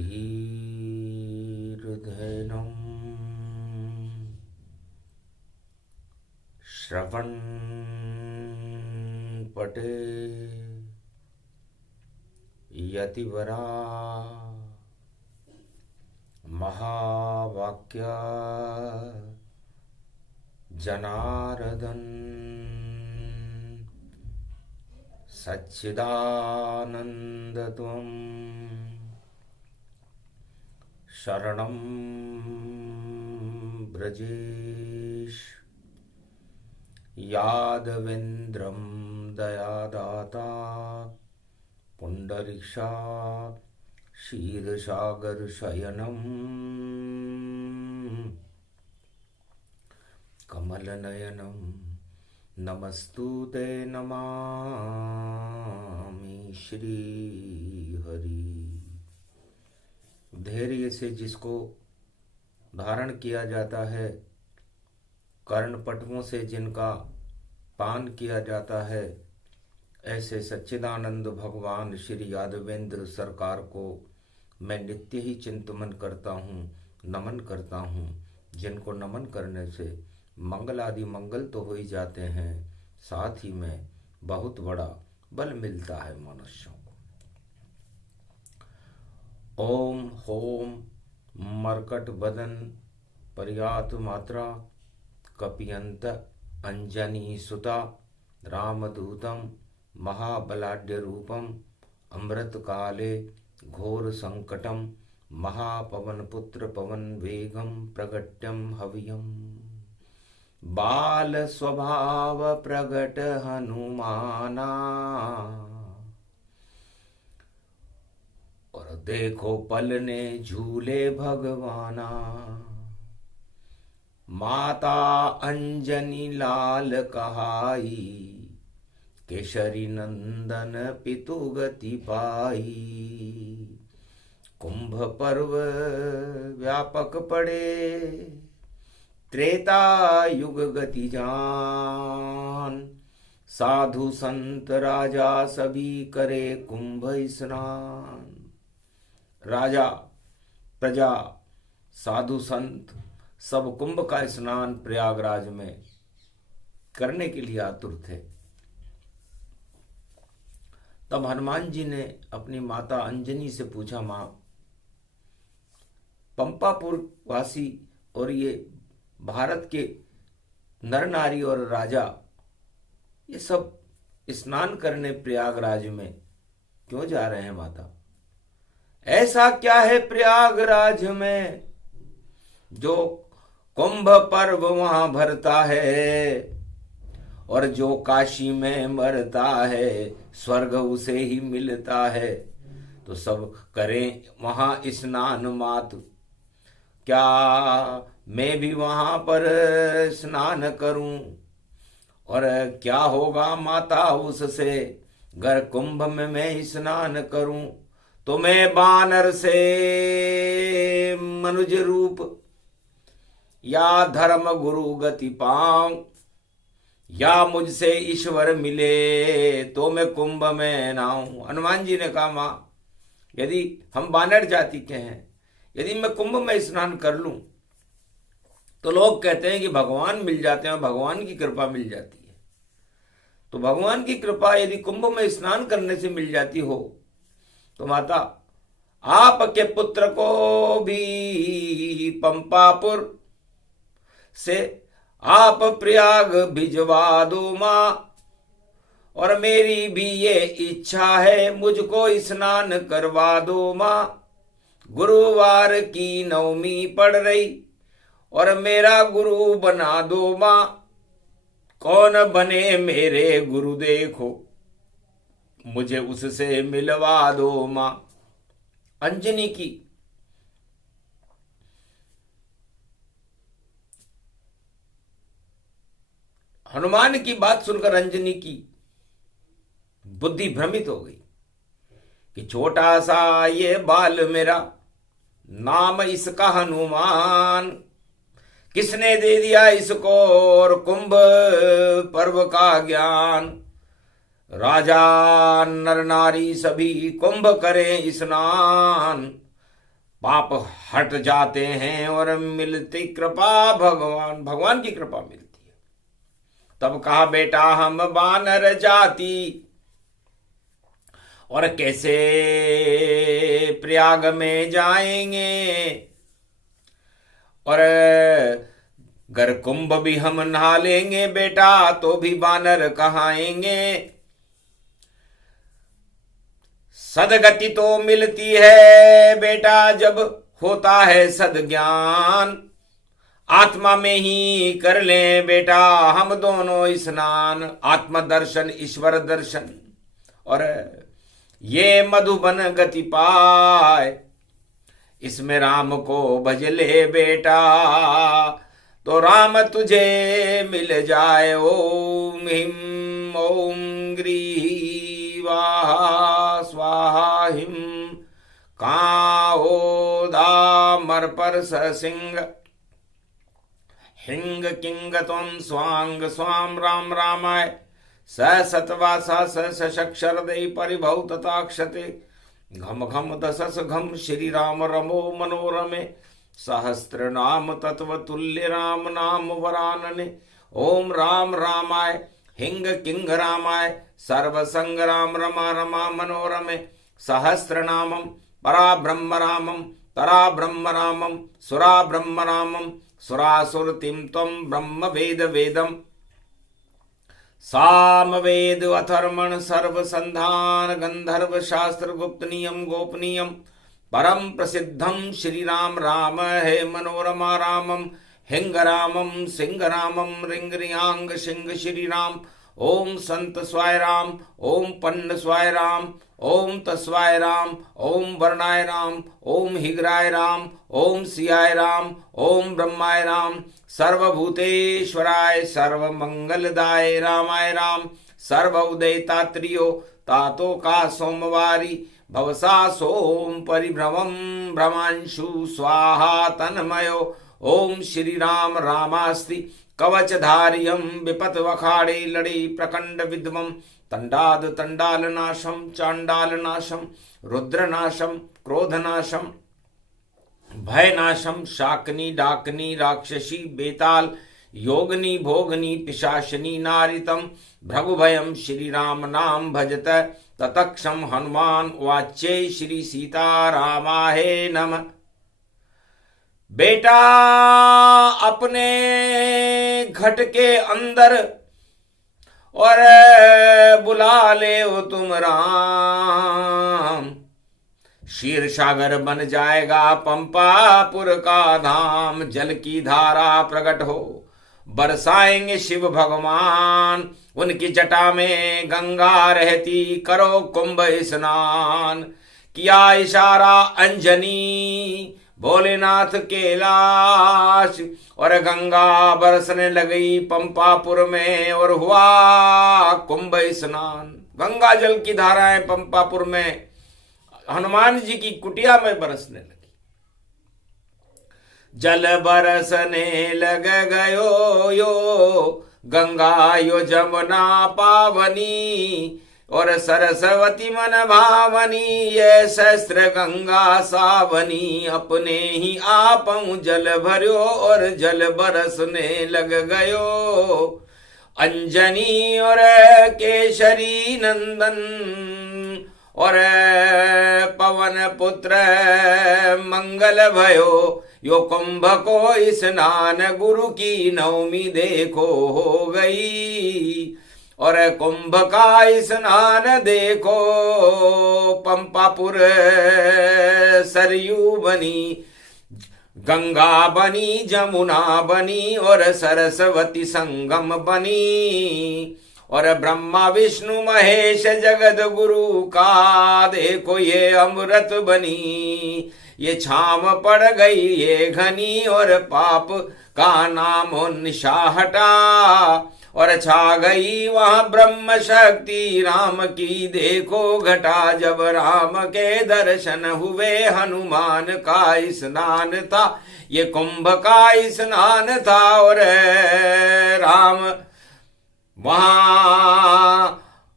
धीर्धैनं श्रवणपटे यतिवरा महावाक्या जनार्दन सच्चिदानन्दत्वं शरणं ब्रजेश यादवेन्द्रं दयादाता पुण्डरीक्षा क्षीरसागरशयनं कमलनयनं नमस्तुते नमामि श्रीहरि। धैर्य से जिसको धारण किया जाता है, कर्णपटुओं से जिनका पान किया जाता है, ऐसे सच्चिदानंद भगवान श्री यादवेंद्र सरकार को मैं नित्य ही चिंतन करता हूँ, नमन करता हूँ। जिनको नमन करने से मंगल आदि मंगल तो हो ही जाते हैं, साथ ही में बहुत बड़ा बल मिलता है मनुष्यों को। ओम होम मरकट बदन पर्यात मात्रा कपियंत अंजनी सुता रामदूतम महाबलाढ्य रूपम अमृत काले घोर संकटम महापवन पुत्र पवन वेगम प्रगट्यम हवियम बाल स्वभाव प्रगट हनुमाना। और देखो पलने झूले भगवाना, माता अंजनी लाल कहाई केशरी नंदन पितु गति पाई। कुंभ पर्व व्यापक पड़े त्रेता युग गति जान। साधु संत राजा सभी करे कुंभ स्नान। राजा प्रजा साधु संत सब कुंभ का स्नान प्रयागराज में करने के लिए आतुर थे। तब हनुमान जी ने अपनी माता अंजनी से पूछा, मां, पंपापुर वासी और ये भारत के नर नारी और राजा ये सब स्नान करने प्रयागराज में क्यों जा रहे हैं माता? ऐसा क्या है प्रयागराज में जो कुंभ पर्व वहां भरता है, और जो काशी में मरता है स्वर्ग उसे ही मिलता है। तो सब करें वहां स्नान मात, क्या मैं भी वहां पर स्नान करूं? और क्या होगा माता उससे गर कुंभ में मैं स्नान करूं? तो मैं बानर से मनुज रूप या धर्म गुरु गति पाऊं, या मुझसे ईश्वर मिले तो मैं कुंभ में नहाऊं। हनुमान जी ने कहा, मां, यदि हम बानर जाति के हैं, यदि मैं कुंभ में स्नान कर लूं तो लोग कहते हैं कि भगवान मिल जाते हैं, भगवान की कृपा मिल जाती है। तो भगवान की कृपा यदि कुंभ में स्नान करने से मिल जाती हो तो माता आपके पुत्र को भी पंपापुर से आप प्रयाग भिजवा दो मां। और मेरी भी ये इच्छा है, मुझको स्नान करवा दो मां। गुरुवार की नवमी पड़ रही और मेरा गुरु बना दो मां। कौन बने मेरे गुरु देखो, मुझे उससे मिलवा दो मां। अंजनी की हनुमान की बात सुनकर अंजनी की बुद्धि भ्रमित हो गई कि छोटा सा ये बाल मेरा, नाम इसका हनुमान, किसने दे दिया इसको और कुंभ पर्व का ज्ञान। राजा नर नारी सभी कुंभ करें स्नान, पाप हट जाते हैं और मिलती कृपा भगवान, भगवान की कृपा मिलती है। तब कहा बेटा हम वानर जाति और कैसे प्रयाग में जाएंगे, और गर कुंभ भी हम नहा लेंगे बेटा तो भी वानर कहाएंगे। सदगति तो मिलती है बेटा जब होता है सदज्ञान, आत्मा में ही कर ले बेटा हम दोनों स्नान। आत्म दर्शन ईश्वर दर्शन और ये मधुबन गति पाए, इसमें राम को भज ले बेटा तो राम तुझे मिल जाए। ओम हिम ओम ग्री वाहा स्वाहा हिम काओदा मर पर सिंह हिंग किंग त्वं स्वांग स्वाम राम रामाय स सतवासा सक्षर दे परिभव तथाक्षते घम घम दशस घम श्री राम रमो मनोरमे सहस्त्र नाम तत्व तुल्य राम नाम वरानने। ओम राम रामाय हिंग किंग रामाय सर्व संग राम रमा रमा मनोरमे सहस्त्र नामम परा ब्रह्म रामम तरा ब्रह्म रामम सुरा ब्रह्म रामम सुरासुरतिम तम ब्रह्म वेद वेदम साम वेद अथर्मण सर्व संधान गंधर्व शास्त्र गुप्त नियम गोपनीयम परम प्रसिद्धम श्री राम राम है मनोरमा रामम हिंग रामम सिंह रामम रिंग रियांग सिंह श्री राम। ओम संत स्वाय राम ओम पन्न स्वाय राम ओम तस्वाय राम ओम वर्णाय राम ओम हिग्राय राम ओम सियाय राम ओम ब्रह्माय राम सर्वभूतेश्वराय सर्वमंगलदाय रामाय राम। सर्व उदयता त्रियो तातो का सोमवारी भवसा सोम परिभ्रमम भ्रमांशु स्वाहा तन्मयो। ओम श्री राम रामास्ति कवचधारियम विपत वखाड़े लड़े प्रकंड विद्मम तंडाद तंडाल नाशम चांडाल नाशम रुद्रनाशम क्रोधनाशम भयनाशम शाकनी डाकनी राक्षसी बेताल योगनी भोगनी पिशाचनी नारितम भृगुभयम श्री राम नाम भजत ततक्षम हनुमान वाच्य श्री सीता रामाहे नमः। बेटा अपने घट के अंदर और बुला ले ओ तुम राम, क्षीर सागर बन जाएगा पंपापुर का धाम। जल की धारा प्रकट हो बरसाएंगे शिव भगवान, उनकी जटा में गंगा रहती करो कुंभ स्नान। किया इशारा अंजनी भोलेनाथ कैलाश और गंगा बरसने लगी पंपापुर में और हुआ कुंभ स्नान। गंगा जल की धाराएं पंपापुर में हनुमान जी की कुटिया में बरसने लगी। जल बरसने लग गयो यो गंगा यो जमुना पावनी और सरस्वती मन भावनी ये शस्त्र गंगा सावनी। अपने ही आपऊ जल भर्यो और जल बरसने लग गयो। अंजनी और केशरी नंदन और पवन पुत्र मंगल भयो। यो कुंभ को स्नान गुरु की नवमी देखो हो गई और कुंभ का स्नान देखो पंपापुर सरयू बनी। गंगा बनी जमुना बनी और सरस्वती संगम बनी और ब्रह्मा विष्णु महेश जगत गुरु का देखो ये अमृत बनी। ये छाम पड़ गई ये घनी और पाप का नाम निशा हटा और छा गई वहां ब्रह्म शक्ति राम की देखो घटा। जब राम के दर्शन हुए हनुमान का स्नान था ये कुंभ का स्नान था और राम वहां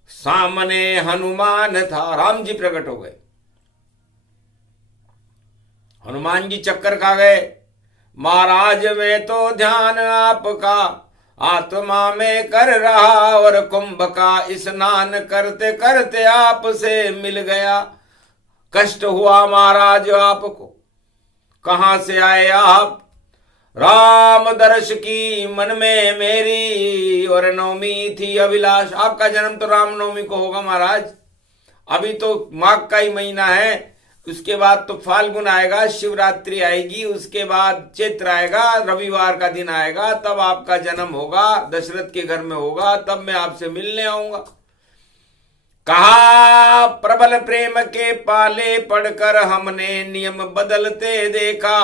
सामने हनुमान था। राम जी प्रकट हो गए हनुमान जी चक्कर खा गए। महाराज में तो ध्यान आपका आत्मा में कर रहा, और कुंभ का स्नान करते करते आपसे मिल गया। कष्ट हुआ महाराज आपको, कहां से आए आप? राम दर्श की मन में मेरी, और नवमी थी अभिलाष। आपका जन्म तो रामनवमी को होगा महाराज। अभी तो माघ का ही महीना है, उसके बाद तो फाल्गुन आएगा, शिवरात्रि आएगी, उसके बाद चैत्र आएगा, रविवार का दिन आएगा, तब आपका जन्म होगा, दशरथ के घर में होगा, तब मैं आपसे मिलने आऊंगा। कहा प्रबल प्रेम के पाले पढ़कर हमने नियम बदलते देखा।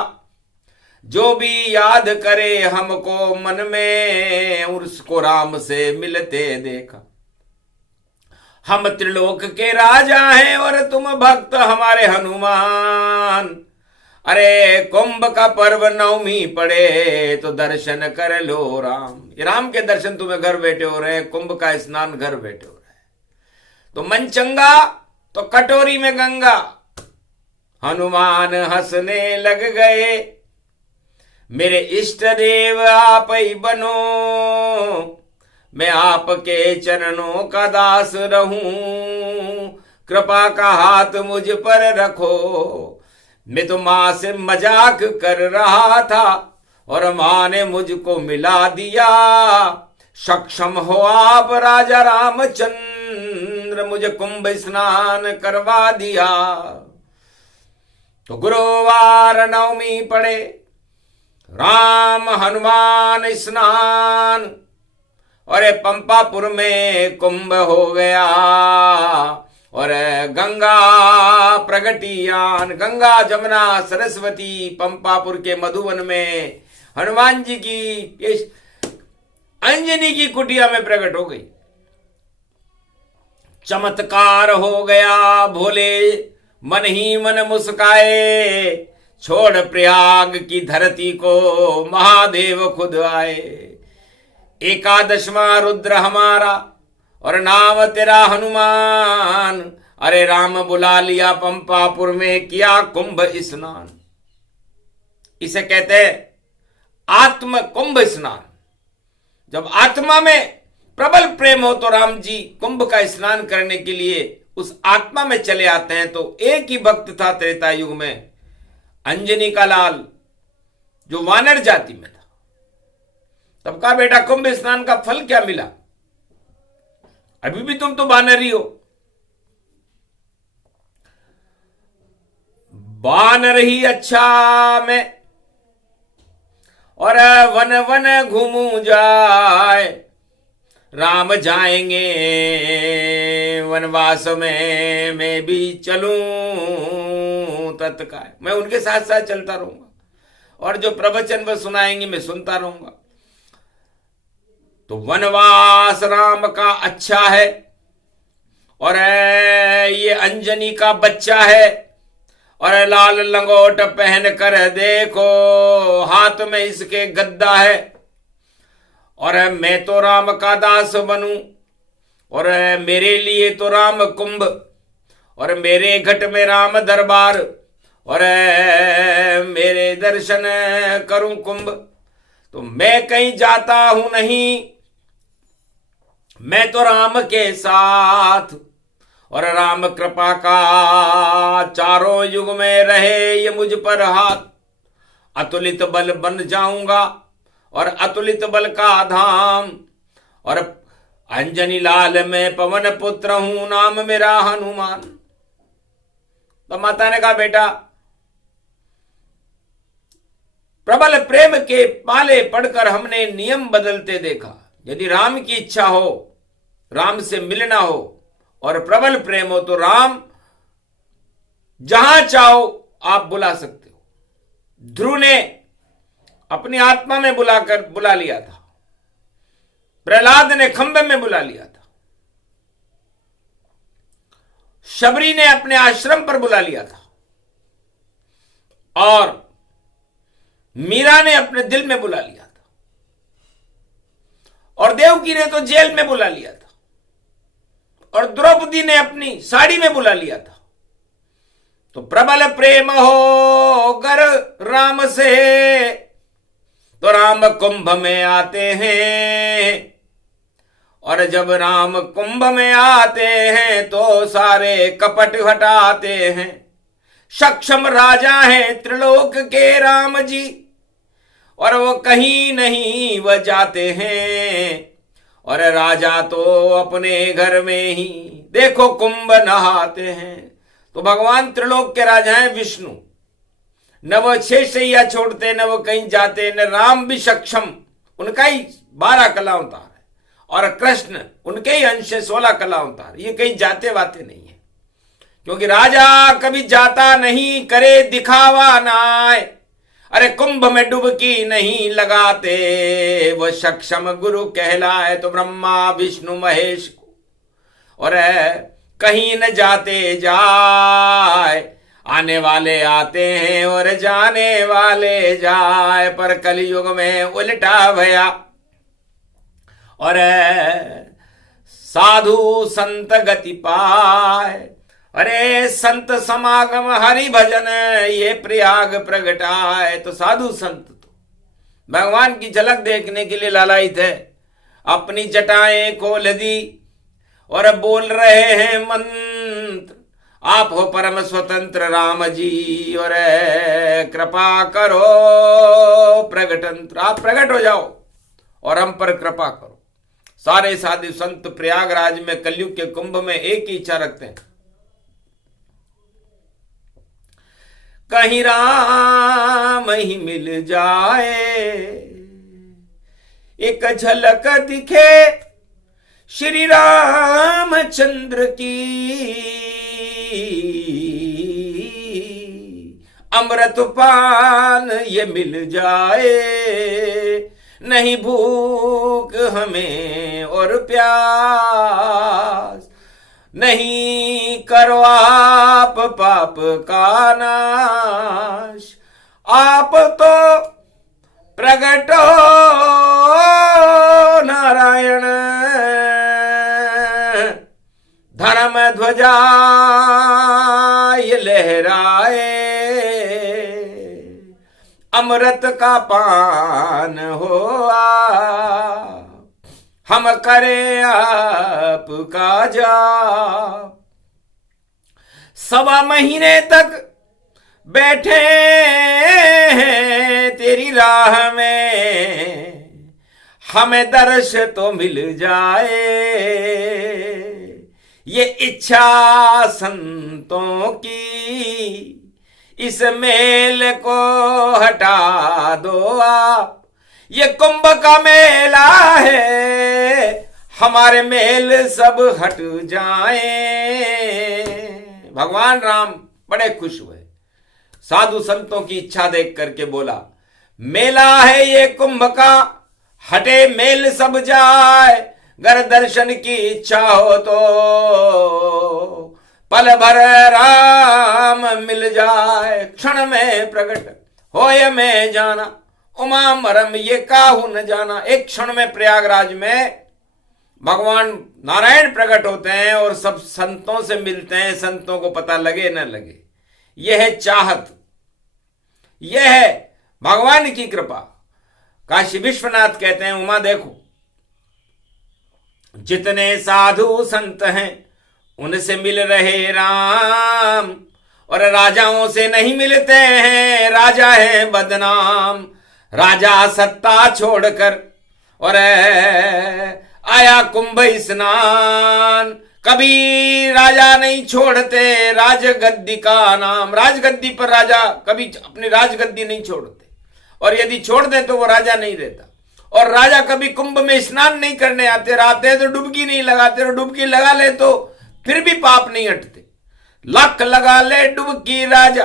जो भी याद करे हमको मन में, उसको राम से मिलते देखा। हम त्रिलोक के राजा हैं और तुम भक्त हमारे हनुमान। अरे कुंभ का पर्व नवमी पड़े तो दर्शन कर लो राम। ये राम के दर्शन तुम्हें घर बैठे हो रहे हैं, कुंभ का स्नान घर बैठे हो रहे हैं। तो मन चंगा तो कटोरी में गंगा। हनुमान हंसने लग गए, मेरे इष्ट देव आप ही बनो। मैं आपके चरणों का दास रहूं, कृपा का हाथ मुझ पर रखो। मैं तो मां से मजाक कर रहा था और मां ने मुझको मिला दिया। सक्षम हो आप राजा रामचंद्र, मुझे कुंभ स्नान करवा दिया। तो गुरुवार नवमी पड़े, राम हनुमान स्नान, और पंपापुर में कुंभ हो गया। और गंगा प्रगटियान, गंगा जमुना सरस्वती पंपापुर के मधुवन में हनुमान जी की अंजनी की कुटिया में प्रकट हो गई। चमत्कार हो गया, भोले मन ही मन मुस्काए। छोड़ प्रयाग की धरती को महादेव खुद आए। एकादशवां रुद्र हमारा और नाम तेरा हनुमान। अरे राम बुला लिया पंपापुर में, किया कुंभ स्नान। इसे कहते हैं आत्म कुंभ स्नान। जब आत्मा में प्रबल प्रेम हो तो राम जी कुंभ का स्नान करने के लिए उस आत्मा में चले आते हैं। तो एक ही भक्त था त्रेता युग में, अंजनी का लाल, जो वानर जाति में था। तब कहा बेटा कुंभ स्नान का फल क्या मिला? अभी भी तुम तो वानर ही हो। वानर ही अच्छा मैं, और वन वन घूमू जाए। राम जाएंगे वनवास में, मैं भी चलूं तत्काल। मैं उनके साथ साथ चलता रहूंगा, और जो प्रवचन वह सुनाएंगे मैं सुनता रहूंगा। तो वनवास राम का अच्छा है, और ये अंजनी का बच्चा है। और लाल लंगोट पहन कर देखो, हाथ में इसके गद्दा है। और मैं तो राम का दास बनूं, और मेरे लिए तो राम कुंभ, और मेरे घट में राम दरबार, और मेरे दर्शन करूं कुंभ। तो मैं कहीं जाता हूं नहीं, मैं तो राम के साथ। और राम कृपा का चारों युग में रहे ये मुझ पर हाथ। अतुलित बल बन जाऊंगा, और अतुलित बल का धाम। और अंजनी लाल में पवन पुत्र हूं, नाम मेरा हनुमान। तो माता ने कहा बेटा, प्रबल प्रेम के पाले पढ़कर हमने नियम बदलते देखा। यदि राम की इच्छा हो, राम से मिलना हो और प्रबल प्रेम हो, तो राम जहां चाहो आप बुला सकते हो। ध्रुव ने अपनी आत्मा में बुला लिया था, प्रहलाद ने खंबे में बुला लिया था, शबरी ने अपने आश्रम पर बुला लिया था, और मीरा ने अपने दिल में बुला लिया था, और देवकी ने तो जेल में बुला लिया था, और द्रौपदी ने अपनी साड़ी में बुला लिया था। तो प्रबल प्रेम हो गर राम से तो राम कुंभ में आते हैं, और जब राम कुंभ में आते हैं तो सारे कपट हटाते हैं। सक्षम राजा हैं त्रिलोक के राम जी, और वो कहीं नहीं वह जाते हैं, और राजा तो अपने घर में ही देखो कुंभ नहाते हैं। तो भगवान त्रिलोक के राजा हैं विष्णु, न वो शेषैया छोड़ते, न वो कहीं जाते, न राम भी सक्षम, उनका ही 12 कला अवतार है, और कृष्ण उनके ही अंश 16 कला अवतार, ये कहीं जाते वाते नहीं है। क्योंकि राजा कभी जाता नहीं, करे दिखावा नाय, अरे कुंभ में डुबकी नहीं लगाते, वो सक्षम गुरु कहलाए। तो ब्रह्मा विष्णु महेश को और कहीं न जाते जाए, आने वाले आते हैं और जाने वाले जाए, पर कलयुग में उल्टा भया। और साधु संत गति पाए, अरे संत समागम हरि भजन ये प्रयाग प्रगटाए। तो साधु संत तो भगवान की झलक देखने के लिए लालायित है, अपनी जटाएं खोल दी और बोल रहे हैं मंत्र, आप हो परम स्वतंत्र राम जी, और कृपा करो प्रगटंत्र, आप प्रकट हो जाओ और हम पर कृपा करो। सारे साधु संत प्रयागराज में कलयुग के कुंभ में एक ही इच्छा रखते हैं, कहीं राम ही मिल जाए, एक झलक दिखे श्री रामचंद्र की, अमृत पान ये मिल जाए, नहीं भूख हमें और प्यास, नहीं करो आप पाप का नाश, आप तो प्रगट हो नारायण, धर्म ध्वजा ये लहराए, अमृत का पान हो हम करें आपका जाप। 1.25 महीने तक बैठे हैं तेरी राह में, हमें दर्श तो मिल जाए, ये इच्छा संतों की, इस मेल को हटा दो आप, ये कुंभ का मेला है, हमारे मेल सब हट जाएं। भगवान राम बड़े खुश हुए, साधु संतों की इच्छा देख करके बोला, मेला है ये कुंभ का, हटे मेल सब जाए, गर दर्शन की इच्छा हो तो पल भर राम मिल जाए, क्षण में प्रकट होय में जाना, उमा मरम ये काहू न जाना। एक क्षण में प्रयागराज में भगवान नारायण प्रकट होते हैं और सब संतों से मिलते हैं, संतों को पता लगे न लगे। यह है चाहत, यह है भगवान की कृपा। काशी विश्वनाथ कहते हैं, उमा देखो जितने साधु संत हैं उनसे मिल रहे राम, और राजाओं से नहीं मिलते हैं, राजा है बदनाम। राजा सत्ता छोड़कर और आया कुंभ स्नान, कभी राजा नहीं छोड़ते राजगद्दी का नाम। राजगद्दी पर राजा कभी अपनी राजगद्दी नहीं छोड़ते, और यदि छोड़ दे तो वो राजा नहीं रहता। और राजा कभी कुंभ में स्नान नहीं करने आते, आते तो डुबकी नहीं लगाते, और डुबकी लगा ले तो फिर भी पाप नहीं हटते। लाख लगा ले डुबकी राजा,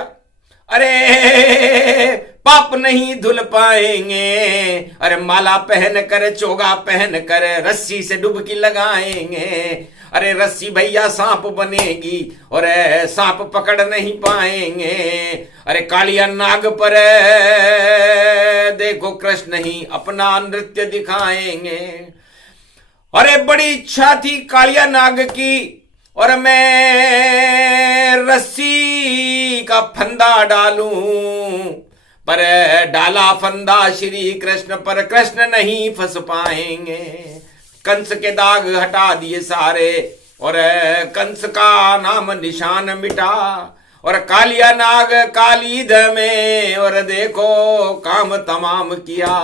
अरे पाप नहीं धुल पाएंगे। अरे माला पहन कर, चोगा पहन कर, रस्सी से डुबकी लगाएंगे। अरे रस्सी भैया सांप बनेगी और सांप पकड़ नहीं पाएंगे। अरे कालिया नाग पर देखो कृष्ण ही अपना नृत्य दिखाएंगे। अरे बड़ी इच्छा थी कालिया नाग की और मैं रस्सी का फंदा डालूं, पर डाला फंदा श्री कृष्ण पर कृष्ण नहीं फंस पाएंगे। कंस के दाग हटा दिए सारे और कंस का नाम निशान मिटा, और कालिया नाग काली में और देखो काम तमाम किया।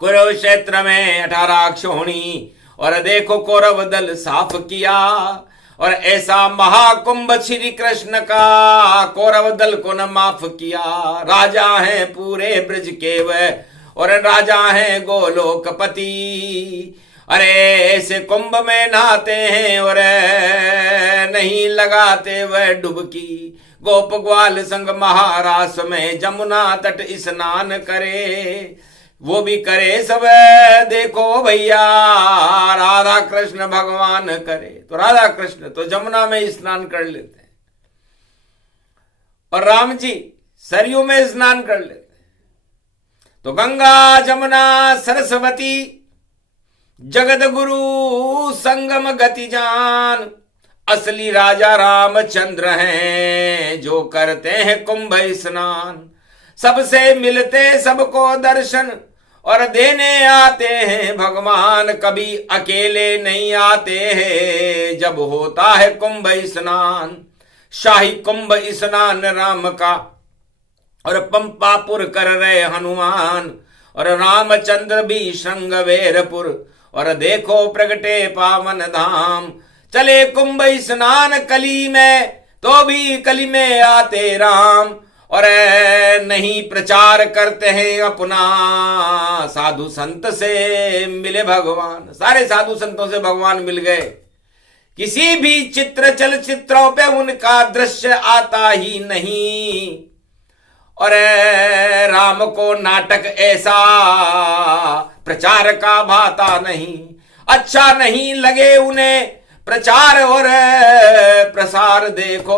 कुरुक्षेत्र में 18 अक्षौहिणी और देखो कौरव दल साफ किया, और ऐसा महाकुंभ श्री कृष्ण का कौरव दल को न माफ किया। राजा हैं पूरे ब्रज के वह और राजा हैं गोलोकपति, अरे ऐसे कुंभ में नहाते हैं और नहीं लगाते वह डुबकी। गोप ग्वाल संग महारास में जमुना तट स्नान करे, वो भी करे सब देखो भैया राधा कृष्ण भगवान करे। तो राधा कृष्ण तो जमुना में स्नान कर लेते हैं और राम जी सरयू में स्नान कर लेते हैं। तो गंगा जमुना सरस्वती जगत गुरु संगम गति जान, असली राजा रामचंद्र हैं जो करते हैं कुंभ स्नान। सबसे मिलते सबको दर्शन और देने आते हैं भगवान, कभी अकेले नहीं आते हैं जब होता है कुंभ स्नान। शाही कुंभ स्नान राम का और पंपापुर कर रहे हनुमान, और रामचंद्र भी श्रृंगवेरपुर और देखो प्रगटे पावन धाम। चले कुंभ स्नान कली में तो भी कली में आते राम, और नहीं प्रचार करते हैं अपना साधु संत से मिले भगवान। सारे साधु संतों से भगवान मिल गए, किसी भी चित्र चलचित्रों पे उनका दृश्य आता ही नहीं। और राम को नाटक ऐसा प्रचार का भाता नहीं, अच्छा नहीं लगे उन्हें प्रचार और प्रसार देखो,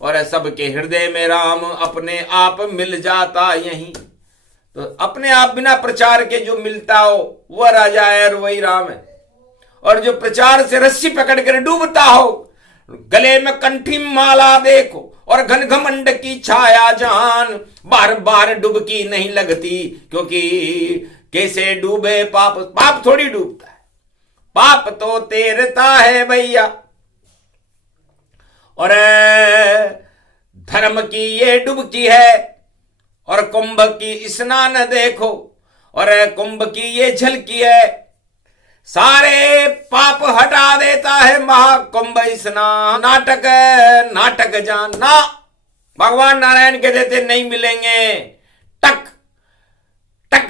और सबके हृदय में राम अपने आप मिल जाता यहीं। तो अपने आप बिना प्रचार के जो मिलता हो वह राजा है और वही राम है, और जो प्रचार से रस्सी पकड़ कर डूबता हो, गले में कंठी माला देखो और घन घमंड की छाया जान, बार बार डुबकी नहीं लगती, क्योंकि कैसे डूबे पाप, पाप थोड़ी डूबता है, पाप तो तैरता है भैया। और धर्म की ये डुबकी है और कुंभ की स्नान देखो, और कुंभ की ये झलकी है, सारे पाप हटा देता है महाकुंभ स्नान। नाटक नाटक जानना भगवान नारायण के देते नहीं मिलेंगे। टक टक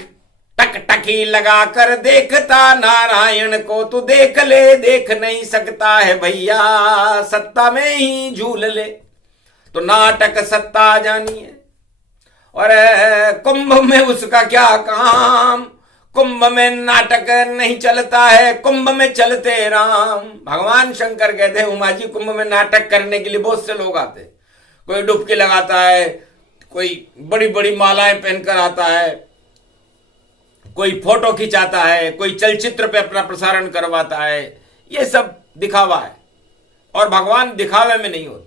टक टकी लगा कर देखता नारायण को, तू देख ले देख नहीं सकता है भैया, सत्ता में ही झूल ले। तो नाटक सत्ता जानिए, और कुंभ में उसका क्या काम, कुंभ में नाटक नहीं चलता है, कुंभ में चलते राम। भगवान शंकर कहते हैं उमा जी कुंभ में नाटक करने के लिए बहुत से लोग आते, कोई डुबकी लगाता है, कोई बड़ी बड़ी मालाएं पहनकर आता है, कोई फोटो खिंचाता है, कोई चलचित्र पे अपना प्रसारण करवाता है। ये सब दिखावा है, और भगवान दिखावे में नहीं होते।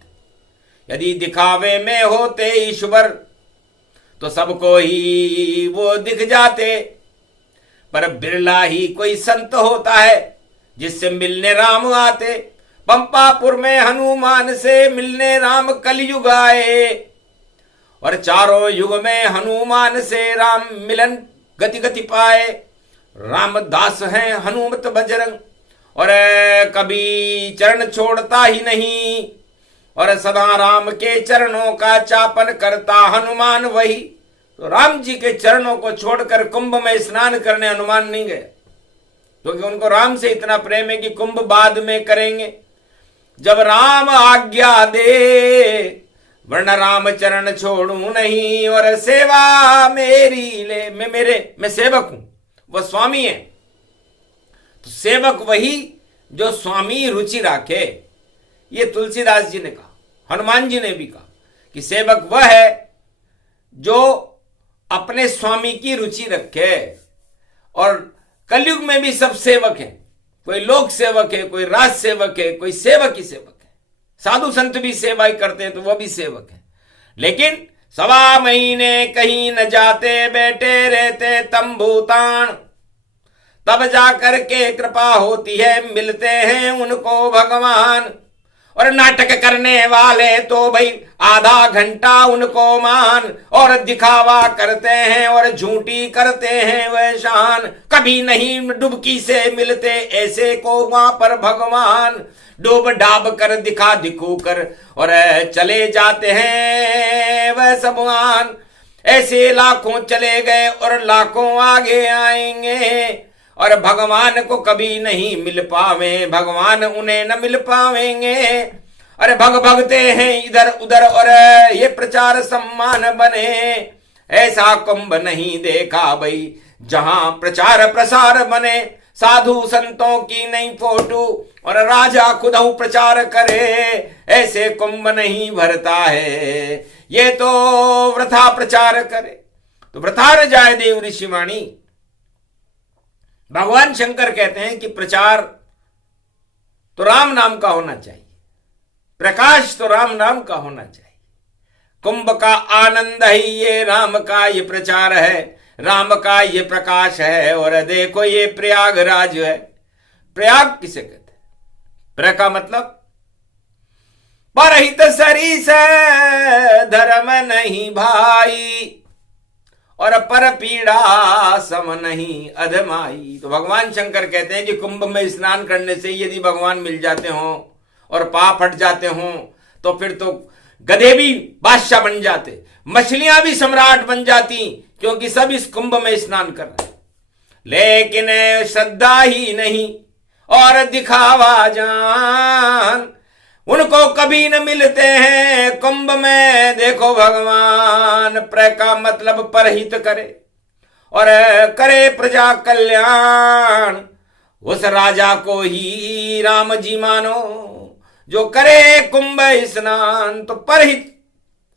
यदि दिखावे में होते ईश्वर तो सबको ही वो दिख जाते, पर बिरला ही कोई संत होता है जिससे मिलने राम आते। पंपापुर में हनुमान से मिलने राम कलयुग आए, और चारों युग में हनुमान से राम मिलन गति गति पाए। रामदास हैं हनुमत बजरंग, और कभी चरण छोड़ता ही नहीं, और सदा राम के चरणों का चापन करता हनुमान वही। तो राम जी के चरणों को छोड़कर कुंभ में स्नान करने हनुमान नहीं गए, क्योंकि उनको राम से इतना प्रेम है कि कुंभ बाद में करेंगे जब राम आज्ञा दे, वरना राम चरण छोड़ू नहीं और सेवा मेरी ले। मैं सेवक हूं, वह स्वामी है। तो सेवक वही जो स्वामी रुचि राखे। ये तुलसीदास जी ने कहा, हनुमान जी ने भी कहा कि सेवक वह है जो अपने स्वामी की रुचि रखे। और कलयुग में भी सब सेवक हैं, कोई लोक सेवक है, कोई राज सेवक है, कोई सेवक ही सेवक है। साधु संत भी सेवा ही करते हैं तो वह भी सेवक है। लेकिन 1.25 महीने कहीं न जाते, बैठे रहते तंबूतान, तब जाकर के कृपा होती है, मिलते हैं उनको भगवान। और नाटक करने वाले तो भाई आधा घंटा उनको मान, और दिखावा करते हैं और झूठी करते हैं वह शान। कभी नहीं डुबकी से मिलते ऐसे को वहां पर भगवान, डूब डाब कर दिखा दिखू कर और चले जाते हैं वह सबवान। ऐसे लाखों चले गए और लाखों आगे आएंगे, और भगवान को कभी नहीं मिल पावे, भगवान उन्हें न मिल पावेंगे। अरे भगते हैं इधर उधर और ये प्रचार सम्मान बने, ऐसा कुंभ नहीं देखा भाई जहां प्रचार प्रसार बने। साधु संतों की नहीं फोटो और राजा खुद प्रचार करे, ऐसे कुंभ नहीं भरता है, ये तो वृथा प्रचार करे। तो वृथा न जाए देव ऋषि वाणी। भगवान शंकर कहते हैं कि प्रचार तो राम नाम का होना चाहिए, प्रकाश तो राम नाम का होना चाहिए। कुंभ का आनंद ही ये राम का ये प्रचार है, राम का ये प्रकाश है। और देखो ये प्रयागराज है। प्रयाग किसे कहते हैं? प्र का मतलब परहित सरीस धर्म नहीं भाई, और पर पीड़ा सम नहीं अधमाई। तो भगवान शंकर कहते हैं कि कुंभ में स्नान करने से यदि भगवान मिल जाते हों और पाप हट जाते हों तो फिर तो गधे भी बादशाह बन जाते, मछलियां भी सम्राट बन जाती, क्योंकि सब इस कुंभ में स्नान कर रहे हैं। लेकिन श्रद्धा ही नहीं और दिखावा जान, उनको कभी न मिलते हैं कुंभ में। देखो भगवान प्र का मतलब परहित करे और करे प्रजा कल्याण, उस राजा को ही राम जी मानो जो करे कुंभ स्नान। तो परहित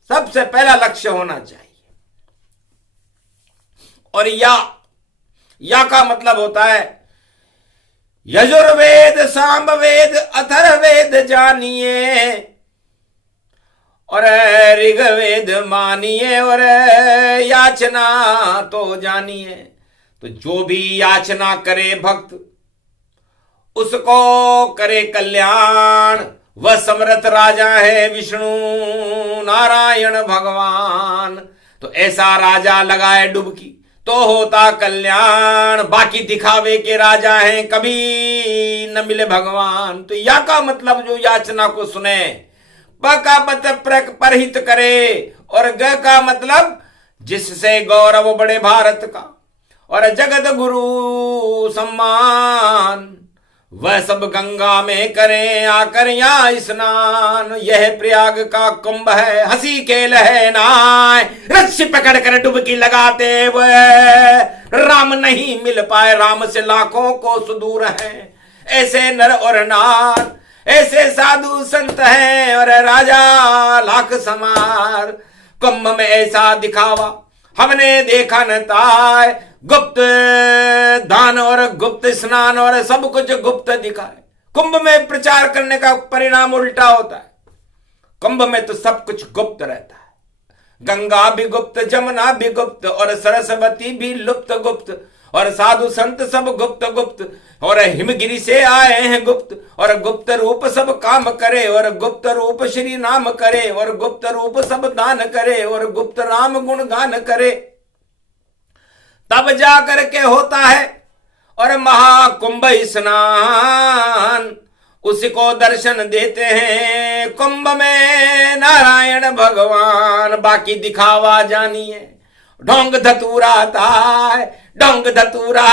सबसे पहला लक्ष्य होना चाहिए। और या का मतलब होता है यजुर्वेद सामवेद अथर्ववेद जानिए और ऋग्वेद मानिए और याचना तो जानिए। तो जो भी याचना करे भक्त उसको करे कल्याण। वह समर्थ राजा है विष्णु नारायण भगवान। तो ऐसा राजा लगाए डुबकी तो होता कल्याण। बाकी दिखावे के राजा हैं कभी न मिले भगवान। तो या का मतलब जो याचना को सुने, प का मतलब परहित करे और ग का मतलब जिससे गौरव बढ़े भारत का और जगत गुरु सम्मान। वह सब गंगा में करें आकर यहाँ स्नान। यह प्रयाग का कुंभ है, हंसी खेल है नाय। रस्सी पकड़ कर डुबकी लगाते वह राम नहीं मिल पाए, राम से लाखों को सुदूर हैं। ऐसे नर और नार, ऐसे साधु संत हैं और राजा लाख समार। कुंभ में ऐसा दिखावा हमने देखा न ताय, गुप्त दान और गुप्त स्नान और सब कुछ गुप्त दिखाए। कुंभ में प्रचार करने का परिणाम उल्टा होता है। कुंभ में तो सब कुछ गुप्त रहता है। गंगा भी गुप्त, जमुना भी गुप्त और सरस्वती भी लुप्त गुप्त और साधु संत सब गुप्त गुप्त और हिमगिरी से आए हैं गुप्त और गुप्त रूप सब काम करे और गुप्त रूप श्री नाम करे और गुप्त रूप सब दान करे और गुप्त राम गुण गान करे। तब जाकर के होता है और महाकुंभ स्नान। उसी को दर्शन देते हैं कुंभ में नारायण भगवान। बाकी दिखावा जानिए ढोंग धतूरा आता है, ढोंग धतूरा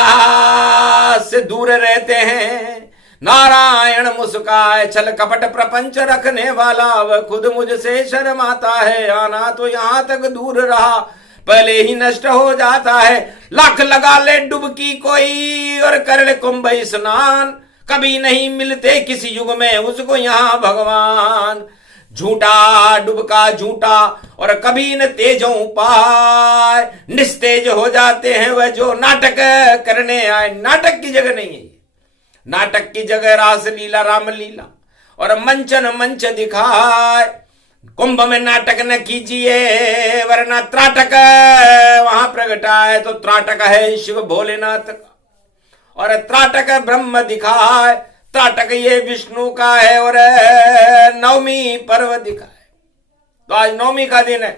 से दूर रहते हैं। नारायण मुस्काए छल कपट प्रपंच रखने वाला, वह खुद मुझसे शर्माता है। आना तो यहां तक दूर रहा, पहले ही नष्ट हो जाता है। लाख लगा ले डुबकी कोई और कर ले कुंभ स्नान, कभी नहीं मिलते किसी युग में उसको यहाँ भगवान। झूठा डुबका झूठा और कभी न तेजों पाए, निस्तेज हो जाते हैं वह जो नाटक करने आए। नाटक की जगह नहीं है, नाटक की जगह रास लीला राम लीला, और मंचन मंच दिखाए। कुंभ में नाटक न कीजिए वरना त्राटक वहां प्रगटाए। तो त्राटक है शिव भोलेनाथ का, और त्राटक ब्रह्म दिखाए। त्राटक ये विष्णु का है, और नवमी पर्व दिखाए। तो आज नवमी का दिन है,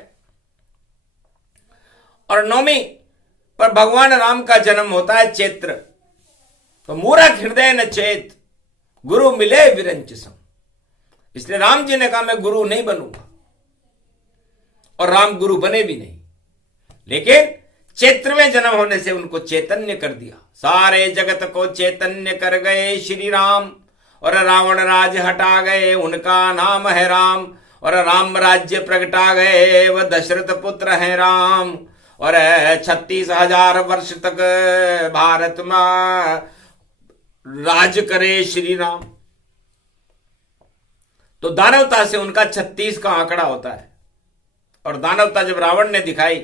और नवमी पर भगवान राम का जन्म होता है चैत्र। तो मूरख हृदय न चेत, गुरु मिले विरंच सम। इसलिए राम जी ने कहा मैं गुरु नहीं बनूंगा, और राम गुरु बने भी नहीं, लेकिन चैत्र में जन्म होने से उनको चैतन्य कर दिया। सारे जगत को चैतन्य कर गए श्री राम, और रावण राज हटा गए, उनका नाम है राम। और राम राज्य प्रगटा गए, वह दशरथ पुत्र है राम। और 36,000 वर्ष तक भारत में राज करे श्री राम। तो दानवता से उनका 36 का आंकड़ा होता है, और दानवता जब रावण ने दिखाई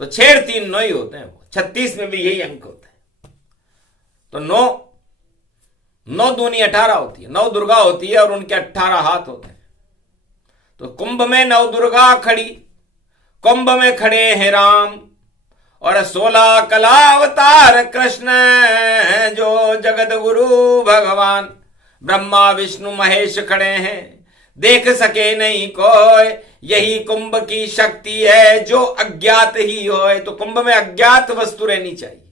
तो 6 3 9 ही होते हैं, 36 में भी यही अंक होते हैं। तो 9 दूनी 18 होती है, 9 दुर्गा होती है, और उनके 18 हाथ होते हैं। तो कुंभ में 9 दुर्गा खड़ी, कुंभ में खड़े हैं राम, और 16 कलावतार कृष्ण, जो जगत गुरु भगवान। ब्रह्मा विष्णु महेश खड़े हैं, देख सके नहीं कोई, यही कुंभ की शक्ति है जो अज्ञात ही होए। तो कुंभ में अज्ञात वस्तु रहनी चाहिए,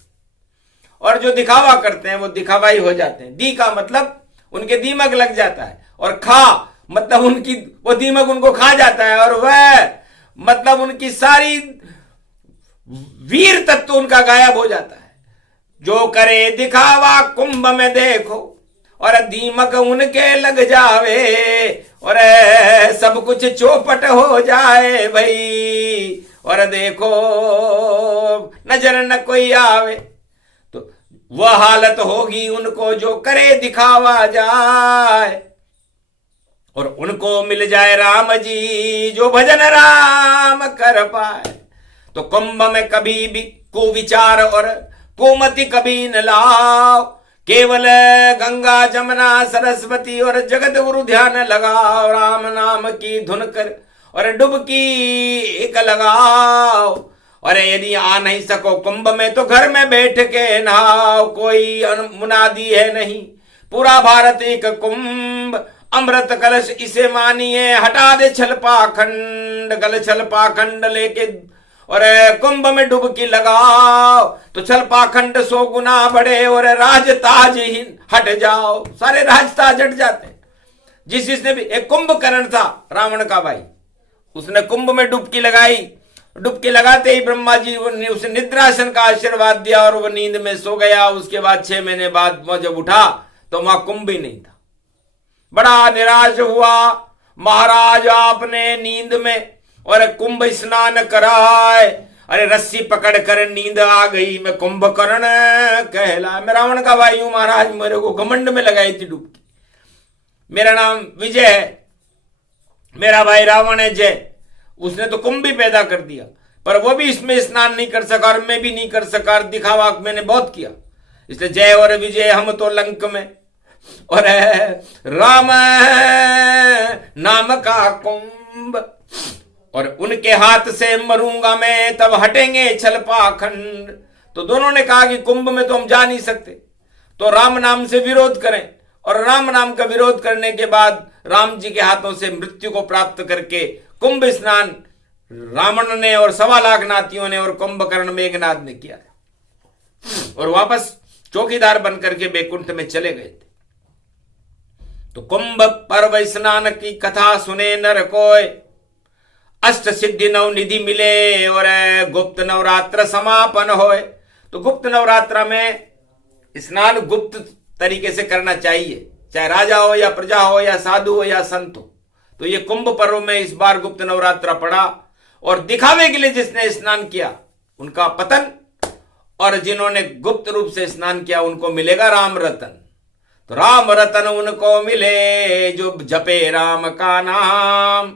और जो दिखावा करते हैं वो दिखावा ही हो जाते हैं। दी का मतलब उनके दीमक लग जाता है, और खा मतलब उनकी वो दीमक उनको खा जाता है, और वह मतलब उनकी सारी वीर तत्व उनका गायब हो जाता है। जो करे दिखावा कुंभ में देखो, और दीमक उनके लग जावे, और सब कुछ चौपट हो जाए भाई, और देखो नजर न कोई आवे। तो वह हालत होगी उनको जो करे दिखावा जाए, और उनको मिल जाए राम जी जो भजन राम कर पाए। तो कुंभ में कभी भी कुविचार और कुमति कभी न लाओ, केवल गंगा जमुना सरस्वती और जगत गुरु ध्यान लगाओ। राम नाम की धुन कर और डुबकी एक लगाओ, और यदि आ नहीं सको कुंभ में तो घर में बैठ के नहाओ। कोई मुनादी है नहीं, पूरा भारत एक कुंभ, अमृत कलश इसे मानिए, हटा दे छल पाखंड। गल छल पाखंड लेके और कुंभ में डुबकी लगाओ, तो छल पाखंड 100 गुना बढ़े, और राज ताज ही हट जाओ। सारे राज ताज हट जाते। जिसने भी एक कुंभकर्ण था रावण का भाई, उसने कुंभ में डुबकी लगाई। डुबकी लगाते ही ब्रह्मा जी ने उसे निद्रासन का आशीर्वाद दिया, और वह नींद में सो गया। उसके बाद 6 महीने बाद वह जब उठा तो वहां कुंभ ही नहीं था। बड़ा निराश हुआ महाराज, आपने नींद में और कुंभ स्नान कराए। अरे रस्सी पकड़ कर नींद आ गई, मैं कुंभकर्ण कहला। मैं रावण का भाई हूं महाराज, मेरे को घमंड में लगाई थी डुबकी। मेरा नाम विजय है, मेरा भाई रावण है जय। उसने तो कुंभ भी पैदा कर दिया, पर वो भी इसमें स्नान नहीं कर सका, और मैं भी नहीं कर सका। दिखावा मैंने बहुत किया, इसलिए जय और विजय हम तो लंक में, और राम नाम का कुंभ, और उनके हाथ से मरूंगा मैं तब हटेंगे छल पाखंड। तो दोनों ने कहा कि कुंभ में तो हम जा नहीं सकते, तो राम नाम से विरोध करें। और राम नाम का विरोध करने के बाद राम जी के हाथों से मृत्यु को प्राप्त करके कुंभ स्नान रावण ने और 1.25 लाख नातियों ने और कुंभकर्ण मेघनाद ने किया, और वापस चौकीदार बनकर के बैकुंठ में चले गए थे। तो कुंभ पर्व स्नान की कथा सुने नर कोय, अष्ट सिद्धि नव निधि मिले, और गुप्त नवरात्र समापन होए। तो गुप्त नवरात्र में स्नान गुप्त तरीके से करना चाहिए, चाहे राजा हो या प्रजा हो या साधु हो या संत हो। तो ये कुंभ पर्व में इस बार गुप्त नवरात्र पड़ा, और दिखावे के लिए जिसने स्नान किया उनका पतन, और जिन्होंने गुप्त रूप से स्नान किया उनको मिलेगा राम रतन। तो राम रतन उनको मिले जो जपे राम का नाम,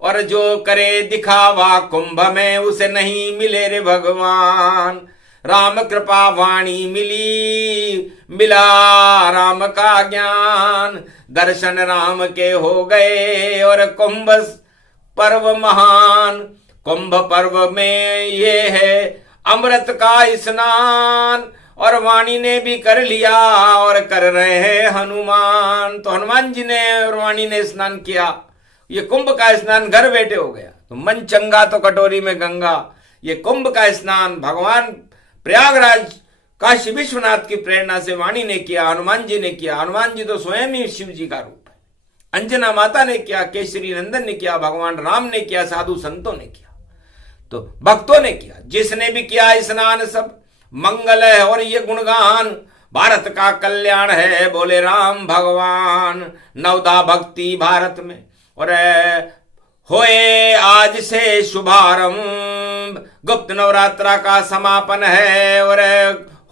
और जो करे दिखावा कुंभ में उसे नहीं मिले रे भगवान। राम कृपा वाणी मिली, मिला राम का ज्ञान, दर्शन राम के हो गए और कुंभ पर्व महान। कुंभ पर्व में ये है अमृत का स्नान, और वाणी ने भी कर लिया और कर रहे हैं हनुमान। तो हनुमान जी ने और वाणी ने स्नान किया, ये कुंभ का स्नान घर बैठे हो गया। तो मन चंगा तो कटोरी में गंगा, ये कुंभ का स्नान भगवान प्रयागराज काशी विश्वनाथ की प्रेरणा से वाणी ने किया, हनुमान जी ने किया। हनुमान जी तो स्वयं ही शिव जी का रूप है। अंजना माता ने किया, केसरी नंदन ने किया, भगवान राम ने किया, साधु संतों ने किया, तो भक्तों ने किया। जिसने भी किया स्नान सब मंगल है, और ये गुणगान भारत का कल्याण है, बोले राम भगवान। नवदा भक्ति भारत में और होए आज से शुभारंभ, गुप्त नवरात्रा का समापन है, और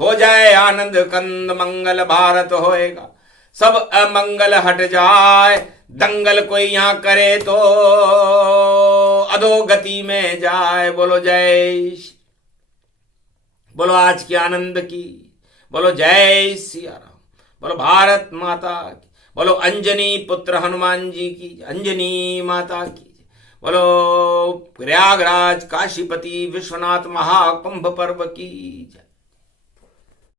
हो जाए आनंद कंद, मंगल भारत होएगा, सब अमंगल हट जाए। दंगल कोई यहां करे तो अधोगति में जाए। बोलो जय, बोलो आज की आनंद की, बोलो जय सिया राम, बोलो भारत माता की, बोलो अंजनी पुत्र हनुमान जी की, अंजनी माता की, बोलो प्रयागराज काशीपति विश्वनाथ महाकुंभ पर्व की जय।